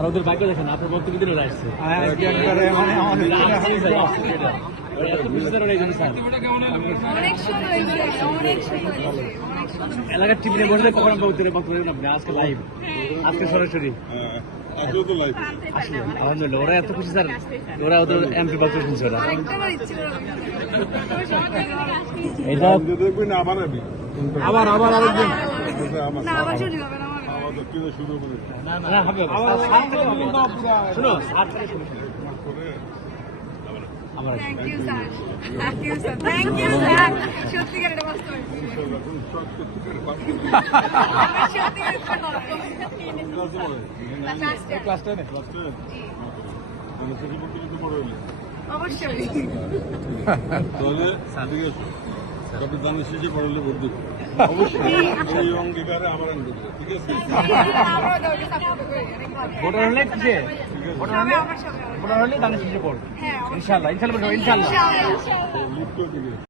ওদের বাইকে দেখেন আপনার বক্তব্য দিনে আসছে এত খুশি স্যার ওরা এই জন্য স্যার এলাকার টিভিতে বসলে কখন আমরা উত্তরে বক্তব্য দেবেন আপনি আজকে লাইভ আজকে সরাসরি আসলে আলহামদুলিল্লাহ ওরা এত খুশি স্যার ওরা ওদের এমপি বক্তব্য শুনছে ওরা এটা আবার আরেকদিন শুনো Thank you, sir. Thank you, sir. Thank you, sir. সত্যিকার এটা বাস্তব। ক্লাসটা নে অবশ্যই। তাহলে দানের শেষে পড়লে ভোট দেবো অবশ্যই এই অঙ্গীকারে আমার ঠিক আছে ভোটার হলে কিসে ভোটার হলে দানের শেষে পড় ইনশাল্লাহ ইনশাল্লাহ ইনশাল্লাহ